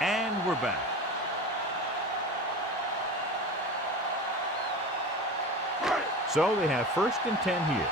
And we're back. So they have 1st and 10 here.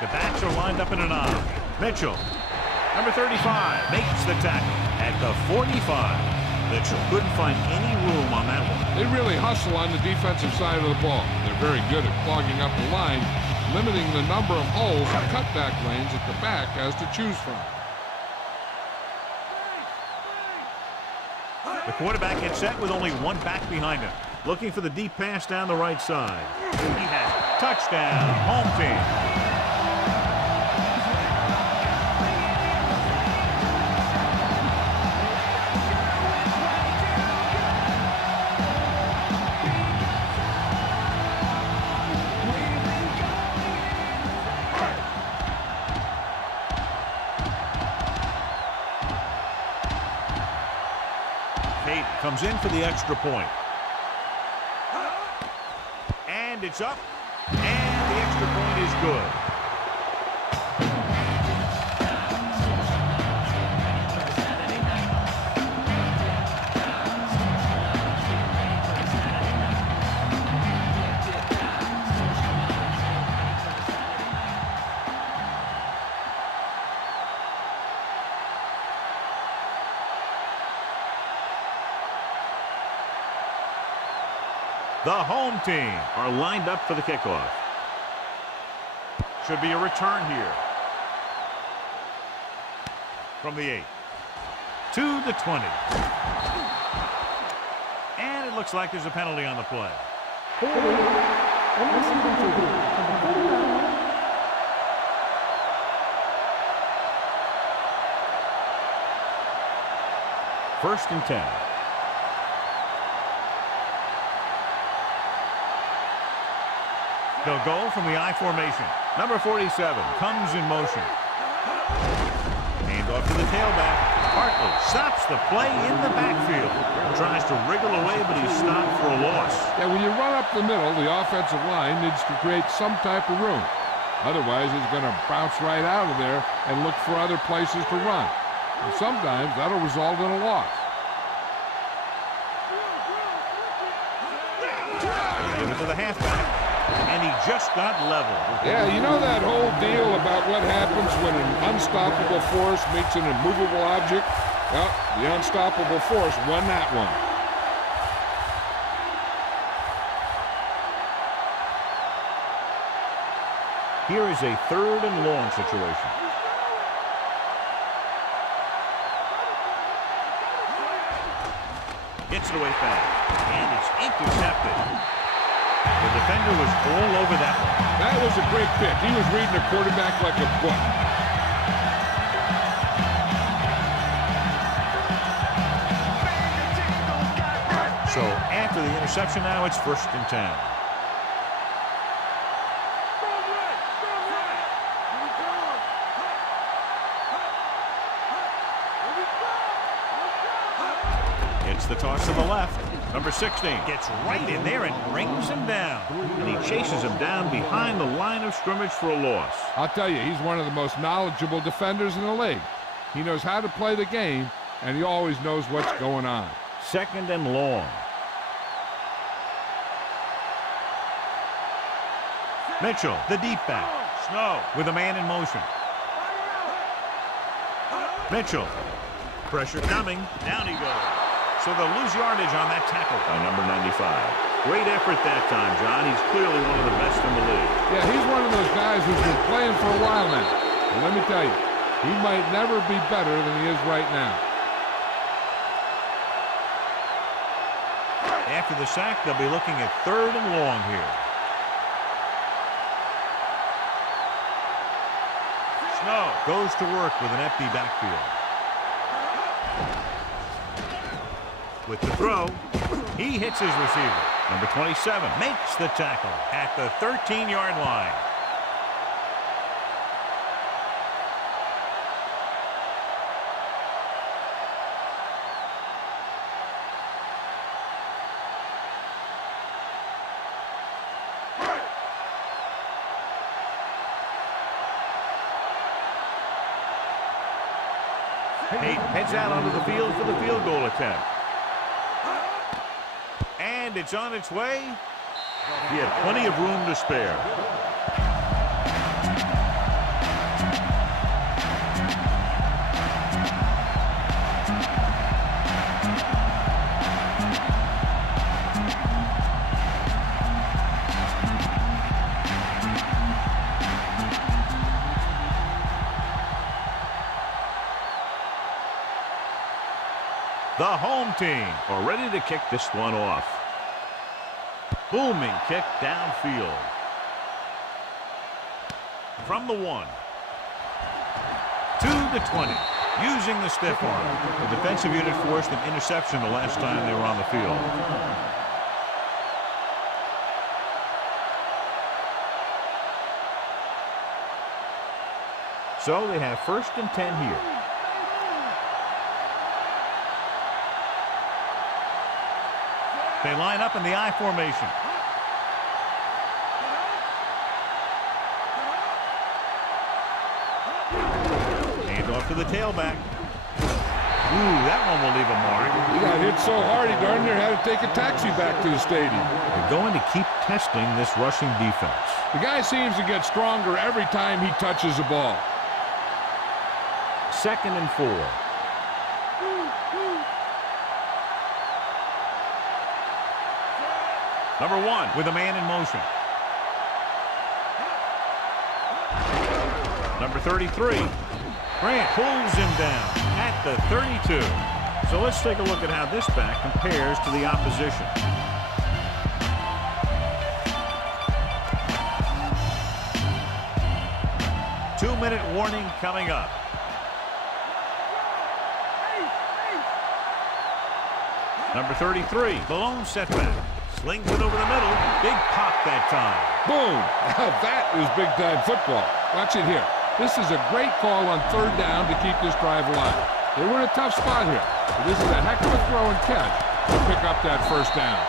The backs are lined up in an I. Mitchell, number 35, makes the tackle at the 45. Mitchell couldn't find any room on that one. They really hustle on the defensive side of the ball. They're very good at clogging up the line, limiting the number of holes and cutback lanes that the back has to choose from. The quarterback gets set with only one back behind him. Looking for the deep pass down the right side. He has it. Touchdown, home team. Comes in for the extra point. And it's up. And the extra point is good. The home team are lined up for the kickoff. Should be a return here. From the 8 to the 20. And it looks like there's a penalty on the play. First and 10. They'll go from the I formation. Number 47 comes in motion. Hand off to the tailback. Hartley stops the play in the backfield. Tries to wriggle away, but he's stopped for a loss. Yeah, when you run up the middle, the offensive line needs to create some type of room. Otherwise, he's going to bounce right out of there and look for other places to run. And sometimes that'll result in a loss. Give it to the halfback. And he just got level. Yeah, you know that whole deal about what happens when an unstoppable force meets an immovable object? Well, the unstoppable force won that one. Here is a 3rd and long situation. Gets it away fast. And it's intercepted. The defender was all over that one. That was a great pick. He was reading the quarterback like a book. So after the interception now, it's 1st and 10. It's the toss to the left. Number 16 gets right in there and brings him down. And he chases him down behind the line of scrimmage for a loss. I'll tell you, he's one of the most knowledgeable defenders in the league. He knows how to play the game, and he always knows what's going on. 2nd and long. Mitchell, the deep back. Snow with a man in motion. Mitchell. Pressure coming. Down he goes. So they'll lose yardage on that tackle by number 95. Great effort that time, John. He's clearly one of the best in the league. Yeah, he's one of those guys who's been playing for a while now. And let me tell you, he might never be better than he is right now. After the sack, they'll be looking at 3rd and long here. Snow goes to work with an empty backfield. With the throw, he hits his receiver. Number 27 makes the tackle at the 13-yard line. Pate heads out onto the field for the field goal attempt. And it's on its way. He had plenty of room to spare. The home team are ready to kick this one off. Booming kick downfield. From the 1. To the 20. Using the stiff arm. The defensive unit forced an interception the last time they were on the field. So they have 1st and 10 here. They line up in the I formation. Hand off to the tailback. Ooh, that one will leave a mark. He got hit so hard he darn near had to take a taxi back to the stadium. They're going to keep testing this rushing defense. The guy seems to get stronger every time he touches the ball. 2nd and 4. Number 1 with a man in motion. Number 33. Grant pulls him down at the 32. So let's take a look at how this back compares to the opposition. Two-minute warning coming up. Number 33, the lone setback. Slings it over the middle. Big pop that time. Boom! That is big-time football. Watch it here. This is a great call on 3rd down to keep this drive alive. They were in a tough spot here. But this is a heck of a throw and catch to pick up that 1st down.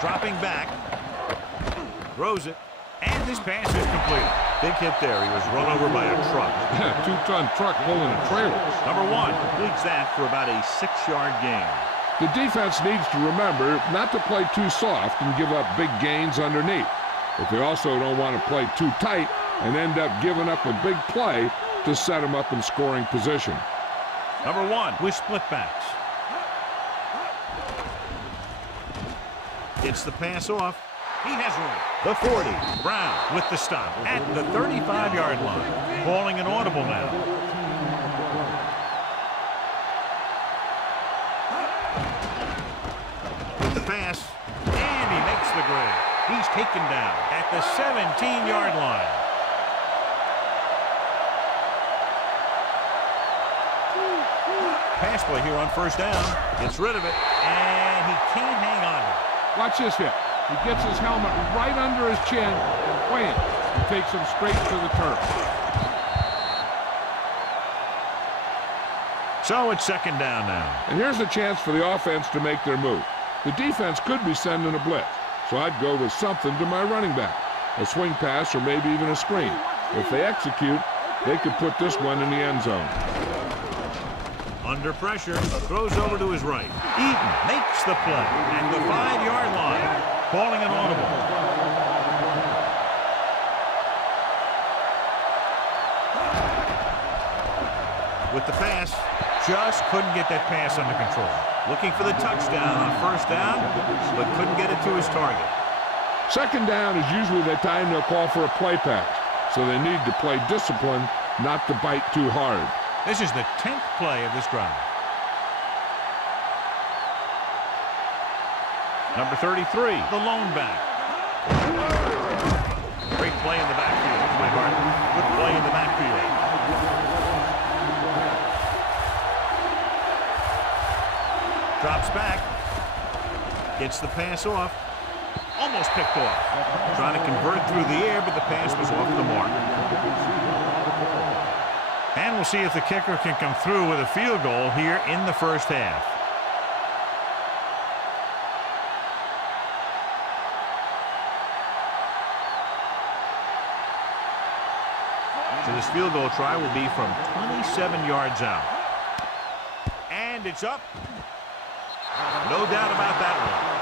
Dropping back. Throws it. And this pass is complete. Big hit there. He was run over by a truck. 2-ton truck pulling a trailer. Number 1 completes that for about a 6-yard gain. The defense needs to remember not to play too soft and give up big gains underneath. But they also don't want to play too tight and end up giving up a big play to set them up in scoring position. Number 1 with split backs. Gets the pass off. He has room. The 40. Brown with the stop at the 35-yard line. Calling an audible now. With the pass. And he makes the grab. He's taken down at the 17-yard line. Pass play here on 1st down. Gets rid of it. And he can't hang on to it. Watch this hit. He gets his helmet right under his chin, and wham! He takes him straight to the turf. So it's 2nd down now. And here's a chance for the offense to make their move. The defense could be sending a blitz, so I'd go with something to my running back. A swing pass or maybe even a screen. If they execute, they could put this one in the end zone. Under pressure, throws over to his right. Eaton makes the play at the 5-yard line. Calling an audible. With the pass, just couldn't get that pass under control. Looking for the touchdown on 1st down, but couldn't get it to his target. 2nd down is usually the time they'll call for a play pass, so they need to play discipline, not to bite too hard. This is the 10th play of this drive. Number 33, the lone back. Great play in the backfield by Barton. Good play in the backfield. Drops back. Gets the pass off. Almost picked off. Trying to convert it through the air, but the pass was off the mark. And we'll see if the kicker can come through with a field goal here in the first half. So this field goal try will be from 27 yards out. And it's up. No doubt about that one.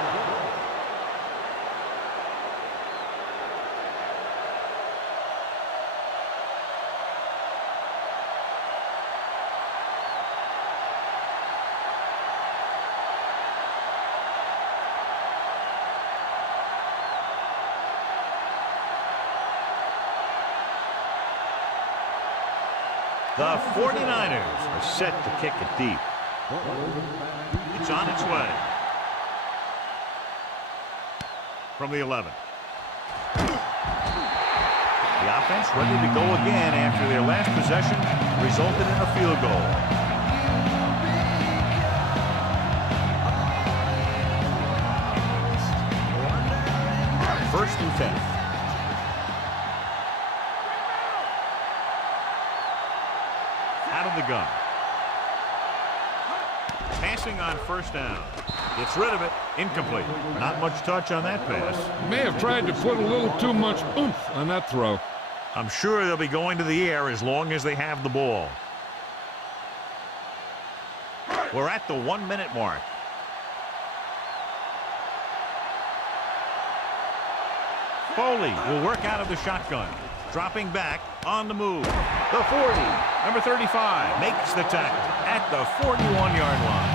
The 49ers are set to kick it deep. It's on its way. From the 11. The offense ready to go again after their last possession resulted in a field goal. First and 10. Out of the gun. Passing on first down. Gets rid of it. Incomplete. Not much touch on that pass. May have tried to put a little too much oomph on that throw. I'm sure they'll be going to the air as long as they have the ball. We're at the 1-minute mark. Foley will work out of the shotgun. Dropping back on the move. The 40. Number 35 makes the tackle at the 41-yard line.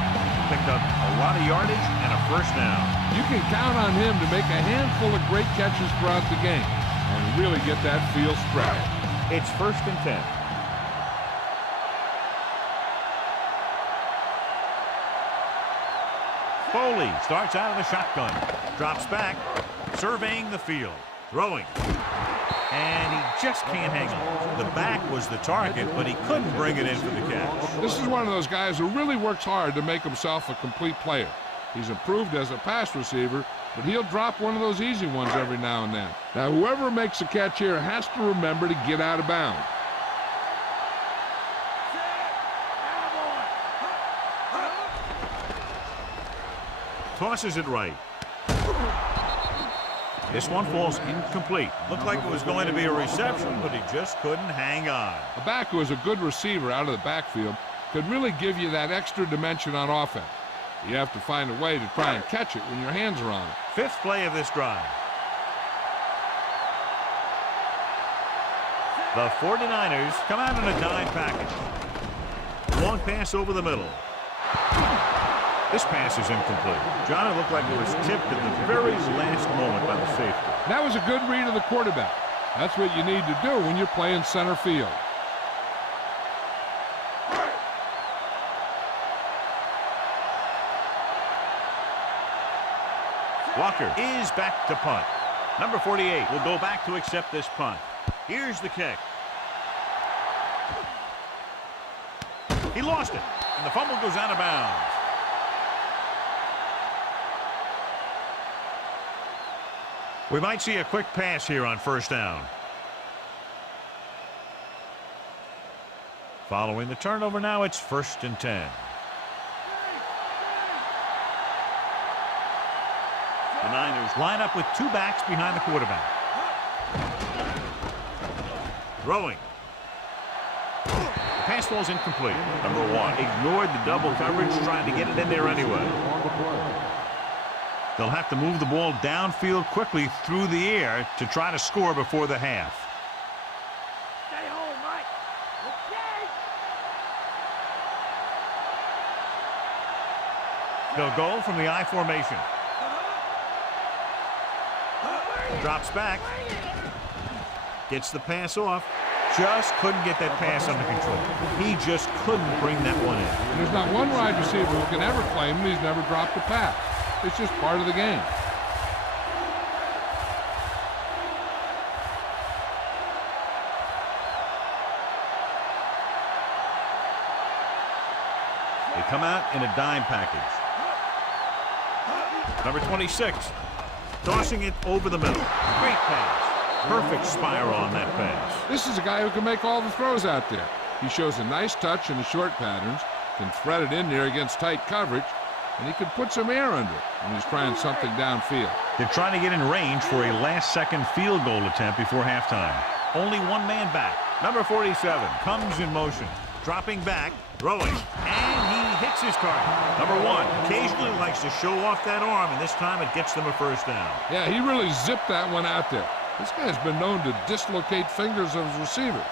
Picked up a lot of yardage and a first down. You can count on him to make a handful of great catches throughout the game and really get that field stretched. It's first and 10. Foley starts out of the shotgun. Drops back. Surveying the field. Throwing. And he just can't hang on. The back was the target, but he couldn't bring it in for the catch. This is one of those guys who really works hard to make himself a complete player. He's improved as a pass receiver, but he'll drop one of those easy ones every now and then. Now, whoever makes a catch here has to remember to get out of bounds. Tosses it right. This one falls incomplete. Looked like it was going to be a reception, but he just couldn't hang on. A back who is a good receiver out of the backfield could really give you that extra dimension on offense. You have to find a way to try and catch it when your hands are on it. Fifth play of this drive. The 49ers come out in a dime package. Long pass over the middle. This pass is incomplete. John, it looked like it was tipped at the very last moment by the safety. That was a good read of the quarterback. That's what you need to do when you're playing center field. Walker is back to punt. Number 48 will go back to accept this punt. Here's the kick. He lost it, and the fumble goes out of bounds. We might see a quick pass here on first down. Following the turnover now, it's first and 10. The Niners line up with two backs behind the quarterback. Throwing. The pass falls incomplete. Number 1 ignored the double coverage, trying to get it in there anyway. They'll have to move the ball downfield quickly through the air to try to score before the half. Stay home, Mike. Okay. They'll go from the I formation. Drops back. Gets the pass off. Just couldn't get that pass under control. He just couldn't bring that one in. There's not one wide receiver who can ever claim he's never dropped a pass. It's just part of the game. They come out in a dime package. Number 26, tossing it over the middle. Great pass. Perfect spiral on that pass. This is a guy who can make all the throws out there. He shows a nice touch in the short patterns, can thread it in there against tight coverage, and he can put some air under it when he's trying something downfield. They're trying to get in range for a last-second field goal attempt before halftime. Only one man back. Number 47 comes in motion, dropping back, throwing, and he hits his target. Number 1 occasionally likes to show off that arm, and this time it gets them a first down. Yeah, he really zipped that one out there. This guy's been known to dislocate fingers of his receiver.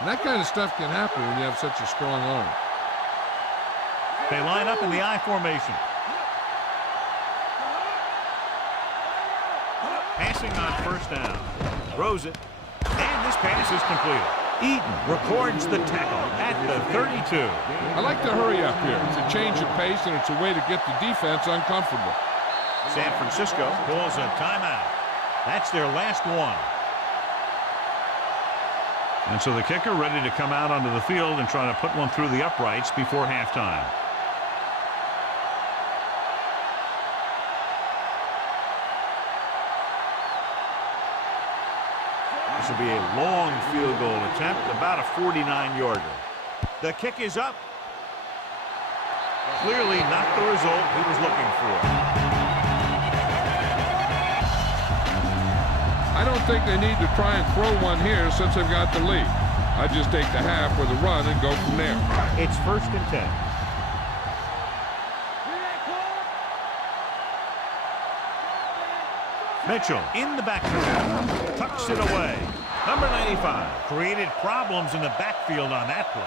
And that kind of stuff can happen when you have such a strong arm. They line up in the I formation. Passing on first down. Throws it. And this pass is completed. Eaton records the tackle at the 32. I like to hurry up here. It's a change of pace, and it's a way to get the defense uncomfortable. San Francisco calls a timeout. That's their last one. And so the kicker ready to come out onto the field and try to put one through the uprights before halftime. This will be a long field goal attempt, about a 49-yarder. The kick is up. Clearly not the result he was looking for. I don't think they need to try and throw one here since they've got the lead. I just take the half with a run and go from there. It's 1st and 10. Mitchell in the backfield, tucks it away. Number 95 created problems in the backfield on that play.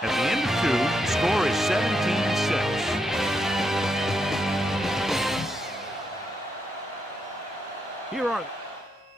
At the end of 2, the score is 17-6. Here are